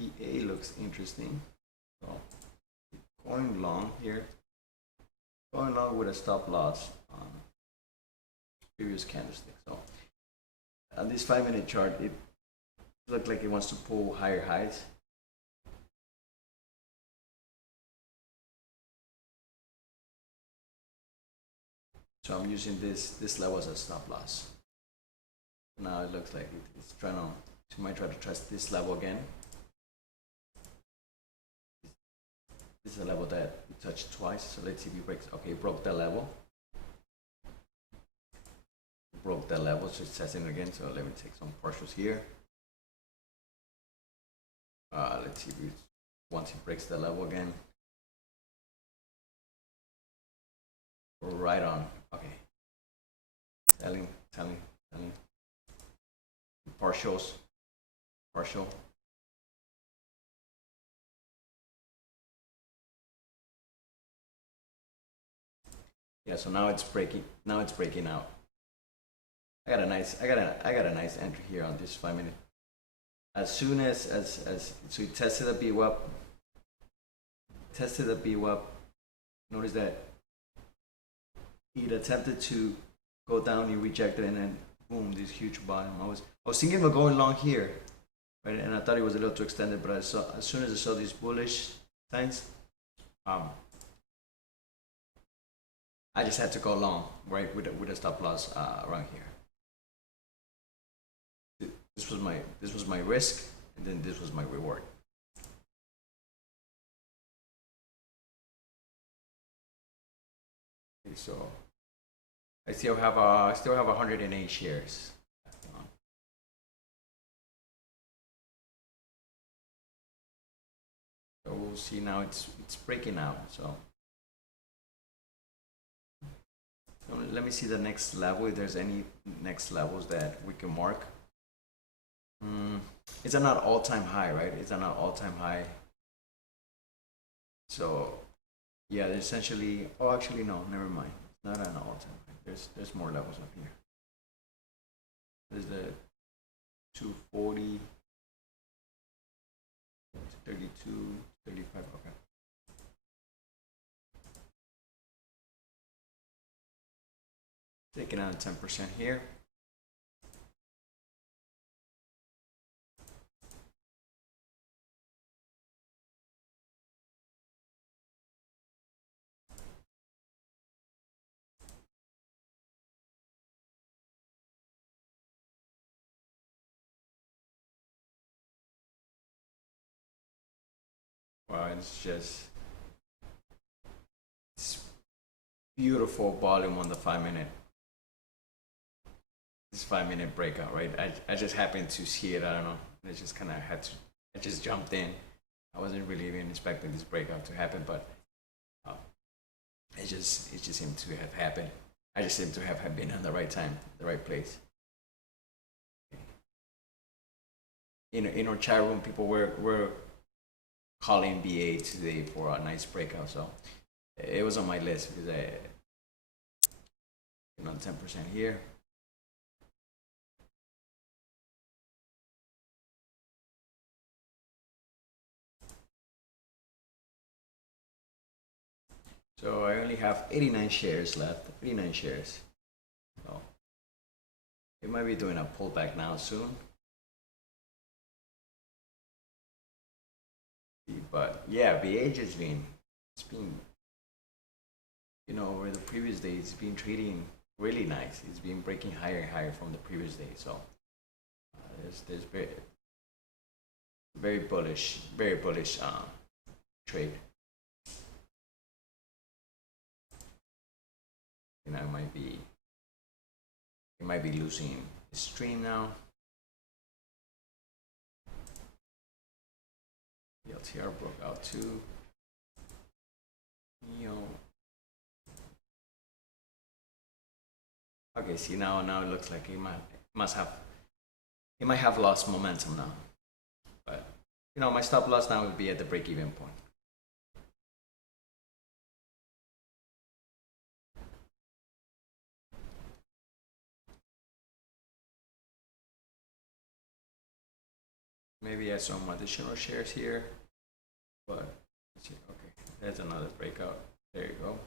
BA looks interesting. So going long here, going long with a stop loss on previous candlestick. So on this 5-minute chart, it looked like it wants to pull higher highs. So I'm using this level as a stop loss. Now it looks like it's trying to, it might try to test this level again. This is a level that we touched twice, so let's see if it breaks. Okay, broke that level. Broke that level, so it's testing again. So let me take some partials here. Let's see if it, once it breaks the level again. Right on. Okay. Selling. Partials. Partial. Yeah, so now it's breaking. Now it's breaking out. I got a nice entry here on this 5-minute. As soon as so it tested the VWAP. Tested the VWAP. Notice that it attempted to go down, he rejected, and then boom, this huge bottom. I was thinking of going long here, right? And I thought it was a little too extended, but I saw, as soon as I saw these bullish signs, I just had to go long, right, with a stop loss around here. This was my risk, and then this was my reward. Okay, so I still have 108 shares. So we'll see now. It's breaking out. So let me see the next level. If there's any next levels that we can mark. It's an all-time high, right? It's an all-time high. So yeah, there's essentially. Oh, actually, no. Never mind. It's not an all-time high. There's more levels up here. There's the 240, 32, 35. Okay. Taking out 10% here. Wow, it's beautiful volume on the 5-minute. This 5-minute breakout, right? I just happened to see it. I don't know. I just kind of had to. I just jumped in. I wasn't really even expecting this breakout to happen, but it just seemed to have happened. I just seem to have been in the right time, the right place. In our chat room, people were calling BA today for a nice breakout, so it was on my list because I, 10% here. So I only have 89 shares left. 89 shares. So it might be doing a pullback now soon. But yeah, VH has been, it's been, over the previous days, it's been trading really nice. It's been breaking higher and higher from the previous day. So there's very bullish trade. It might be losing the stream now. The LTR broke out too. Okay, see now it looks like it might have lost momentum now. But my stop loss now would be at the break-even point. Maybe add some additional shares here, but let's see. Okay, that's another breakout. There you go.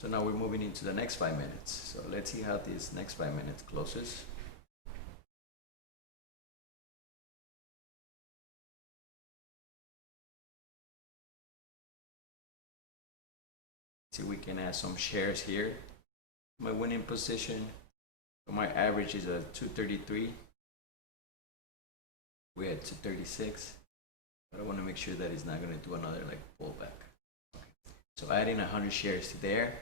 So now we're moving into the next 5 minutes. So let's see how this next 5 minutes closes. See, we can add some shares here. My winning position, so my average is at 233. We're at 236, but I want to make sure that it's not going to do another like pullback. Okay. So adding 100 shares to there.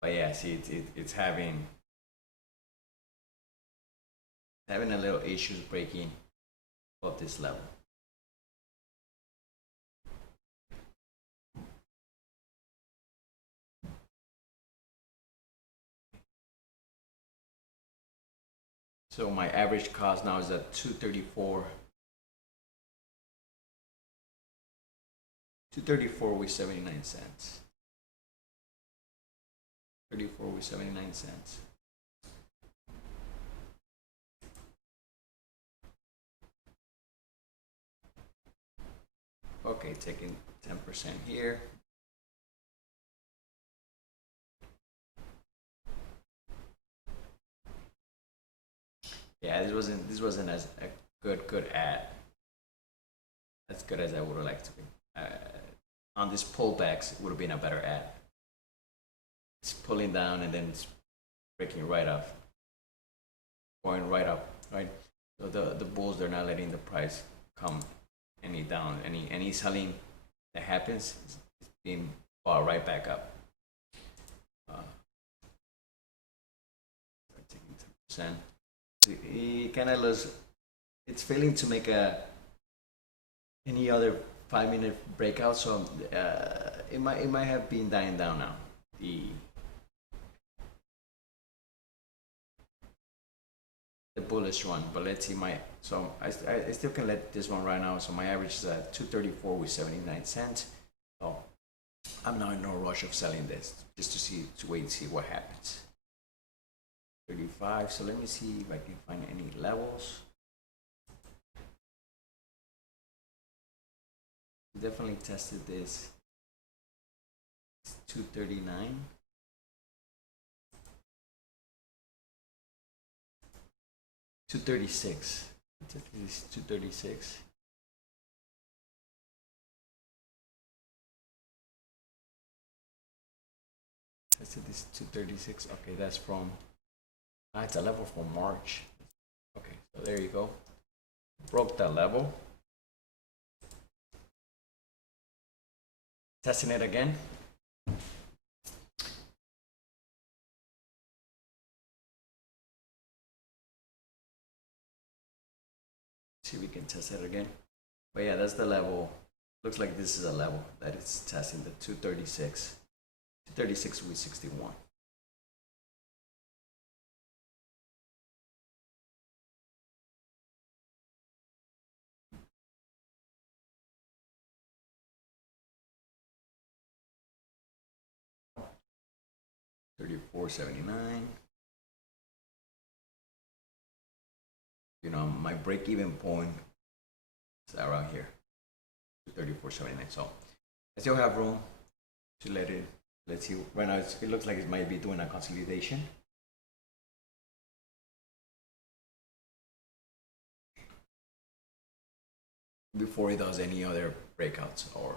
But yeah, see, it's having a little issues breaking above this level. So my average cost now is at 234. 234 with 79 cents. 34 with 79 cents. Okay, taking 10% here. Yeah, this wasn't as a good ad. As good as I would have liked to be. On these pullbacks, it would have been a better ad. It's pulling down and then it's breaking right off, going right up, right? So the bulls, they're not letting the price come any down, any selling that happens is being bought right back up. Taking 10%. It kind of looks, it's failing to make any other 5-minute breakout, so it might have been dying down now. The bullish one, but let's see so I still can let this one right now. So my average is at 234 with 79 cents. So I'm not in no rush of selling this, just to wait and see what happens. 35. So let me see if I can find any levels. Definitely tested this. It's 239. 236. It's 236. Tested this 236. Okay, that's from. It's a level from March. Okay, so there you go. Broke that level. Testing it again. See if we can test it again. But yeah, that's the level. Looks like this is a level that it's testing, the 236. 236 with 61. $34.79. You know, my break-even point is around here, $34.79. So I still have room to let it. Let's see. Right now, it looks like it might be doing a consolidation. Before it does any other breakouts or.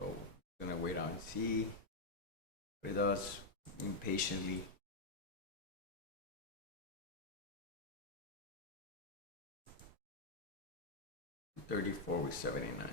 So I'm gonna wait out and see what it does impatiently. $34 with 79.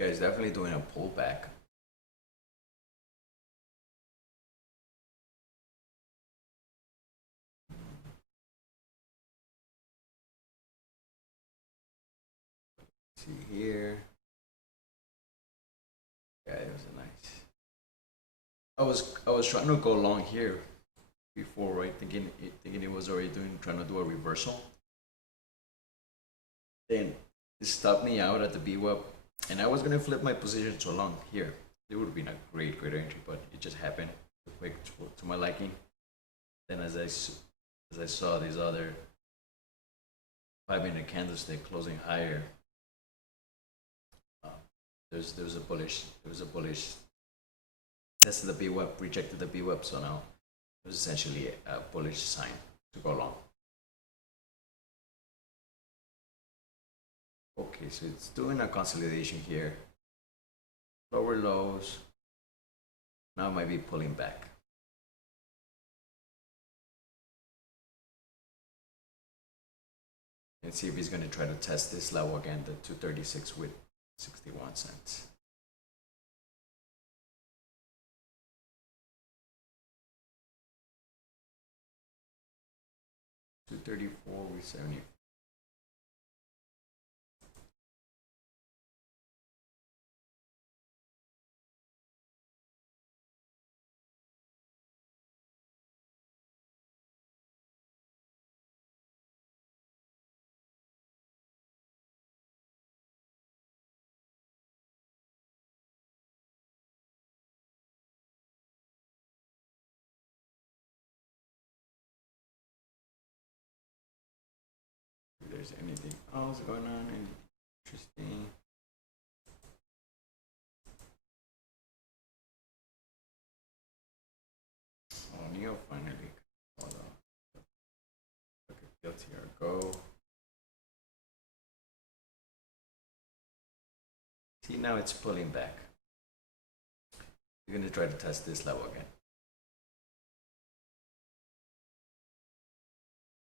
Yeah, it's definitely doing a pullback. See here. Yeah, it was a nice. I was trying to go long here before, right? Thinking it was already trying to do a reversal. Then it stopped me out at the VWAP, and I was gonna flip my position to long here. It would have been a great entry, but it just happened quick to my liking. Then as I saw these other 5 minute candlestick closing higher, uh, there was a bullish tested the VWAP, rejected the VWAP, so now it was essentially a bullish sign to go long. Okay, so it's doing a consolidation here. Lower lows. Now it might be pulling back. And see if he's going to try to test this level again, the 236 with 61 cents. $234 with 70. If there's anything else going on, interesting. Oh, Neo finally. Hold on. Okay, here. Go. See, now it's pulling back. We're going to try to test this level again.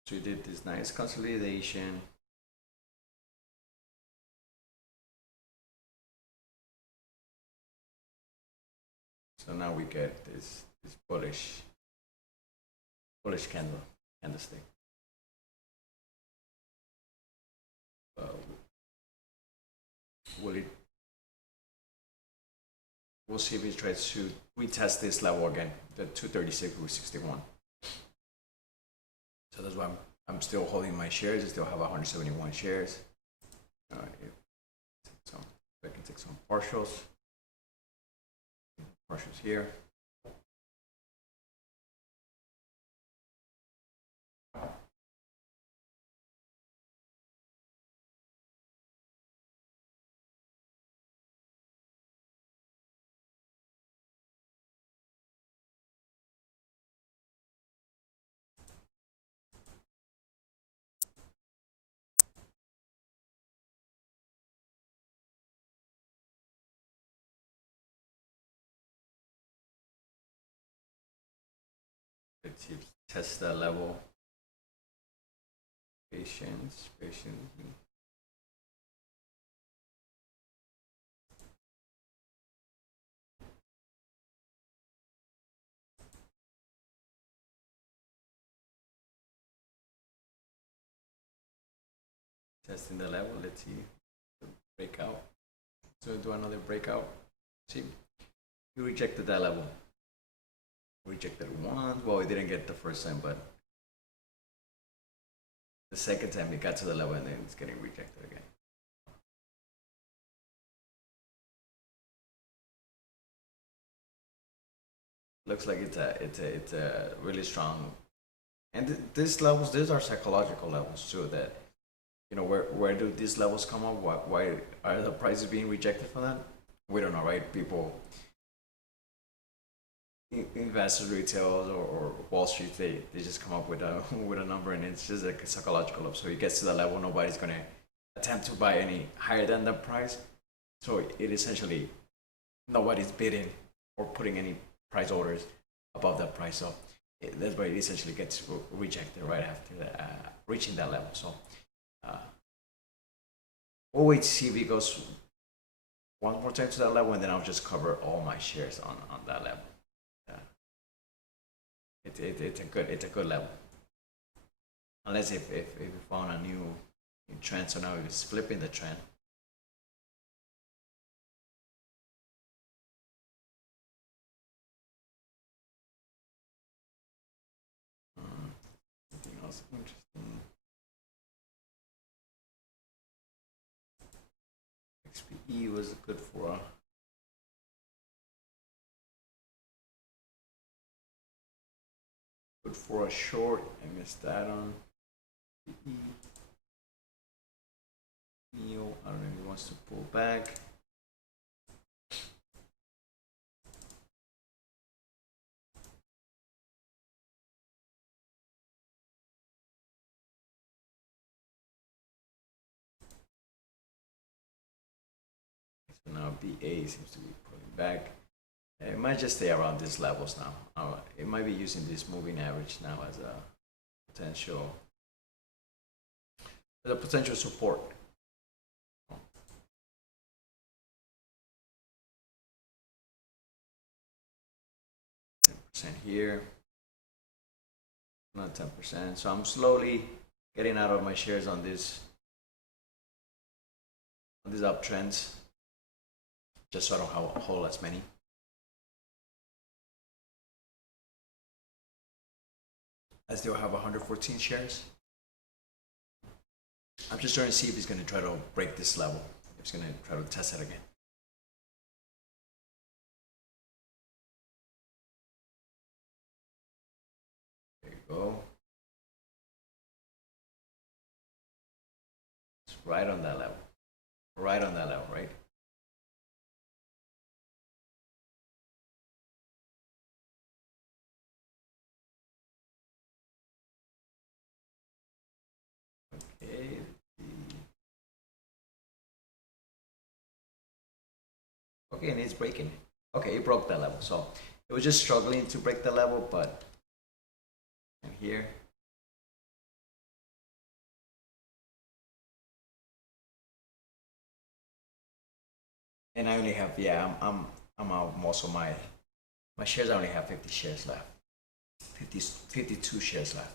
So we did this nice consolidation. So now we get this bullish candlestick. Will it? We'll see if it tries to retest this level again, the 236 with 61. So that's why I'm still holding my shares. I still have 171 shares. So I can take some partials. Partials here. Let's see, test that level. Patience. Testing the level. Let's see. Breakout. So do another breakout. See, we rejected that level. Rejected once. Well, we didn't get the first time, but the second time it got to the level and then it's getting rejected again. Looks like it's a really strong, and these levels, these are psychological levels too. That where do these levels come up? Why are the prices being rejected for that? We don't know, right? People, investors, retail, or Wall Street, they just come up with a with a number, and it's just like a psychological level. So it gets to the level, nobody's gonna attempt to buy any higher than the price. So it essentially nobody's bidding or putting any price orders above that price. So that's why it essentially gets rejected right after reaching that level. So we'll wait to see because one more time to that level, and then I'll just cover all my shares on that level. It's a good level. Unless if we found a new trend, so now it's flipping the trend. Anything else interesting? XPE was good for a short. I missed that on Neo. I don't know if he wants to pull back. So now BA seems to be pulling back. It might just stay around these levels now. It might be using this moving average now as a potential support. 10% here, not 10%. So I'm slowly getting out of my shares on these uptrends, just so I don't hold as many. I still have 114 shares. I'm just trying to see if he's going to try to break this level. If he's going to try to test it again. There you go. It's right on that level. Right on that level, right? Okay. Okay, and it's breaking it. Okay, it broke that level. So it was just struggling to break the level, but and here. And I only have, yeah, I'm out most of my shares. I only have 50 shares left. 52 shares left.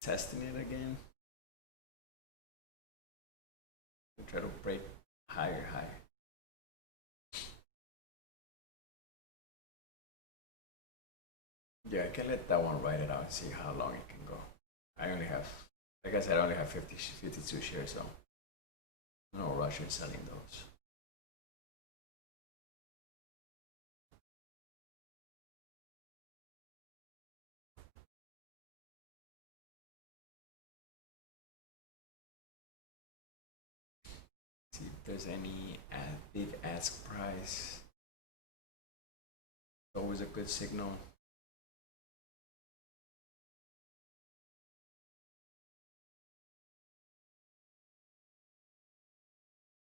Testing it again. We'll try to break higher. Yeah, I can let that one ride it out and see how long it can go. I only have, like I said, I only have 52 shares, so no rush in selling those. See if there's any big ask price. Always a good signal.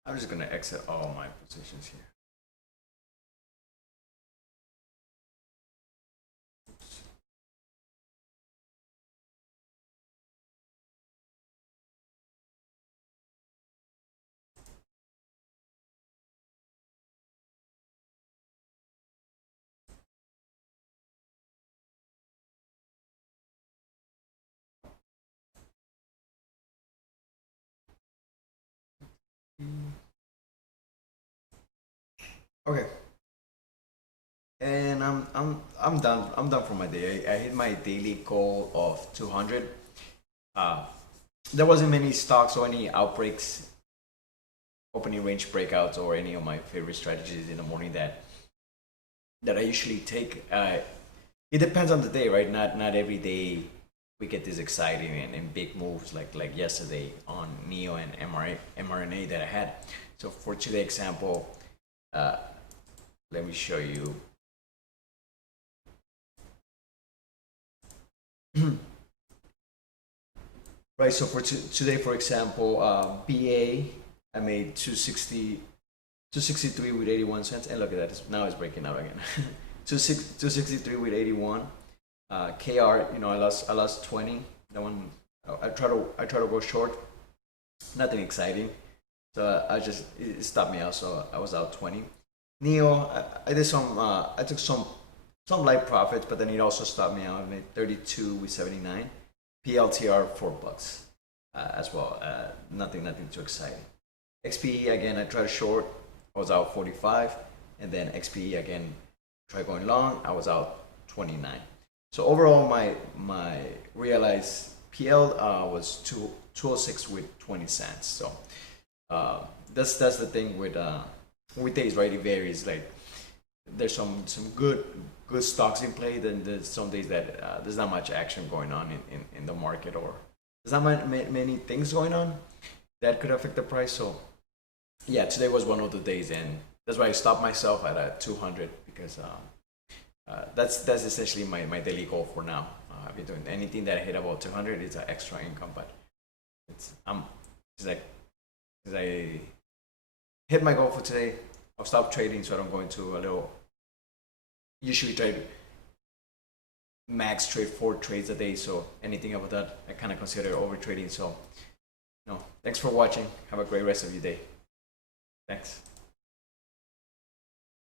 I'm just gonna exit all my positions here. Oops. Okay. And I'm done. I'm done for my day. I hit my daily goal of 200. There wasn't many stocks or any outbreaks, opening range breakouts, or any of my favorite strategies in the morning that I usually take. It depends on the day, right? Not every day we get this exciting and big moves like yesterday on Neo and mRNA that I had. So for today's example, let me show you. Right, so for today, for example, BA, I made 263 with 81 cents, and look at that, now it's breaking out again. 263 with 81. KR, you know, I lost 20. That one, I try to go short. Nothing exciting, so it stopped me out. So I was out 20. Neo, I did some, I took some light profits, but then it also stopped me out. I made 32 with 79. PLTR $4 as well. Nothing too exciting. XPE again, I tried short. I was out 45, and then XPE again, try going long. I was out 29. So overall, my realized PL was 206 with 20 cents. So that's the thing with days, right? It varies. Like there's some good stocks in play. Then there's some days that there's not much action going on in the market, or there's not many things going on that could affect the price. So yeah, today was one of the days, and that's why I stopped myself at 200, because that's essentially my daily goal for now. I've been doing anything that I hit about 200 is an extra income, but it's like as I hit my goal for today, I'll stop trading so I don't go into a little. Usually trade max trade 4 trades a day, so anything above that I kind of consider over trading. So no, thanks for watching. Have a great rest of your day. Thanks.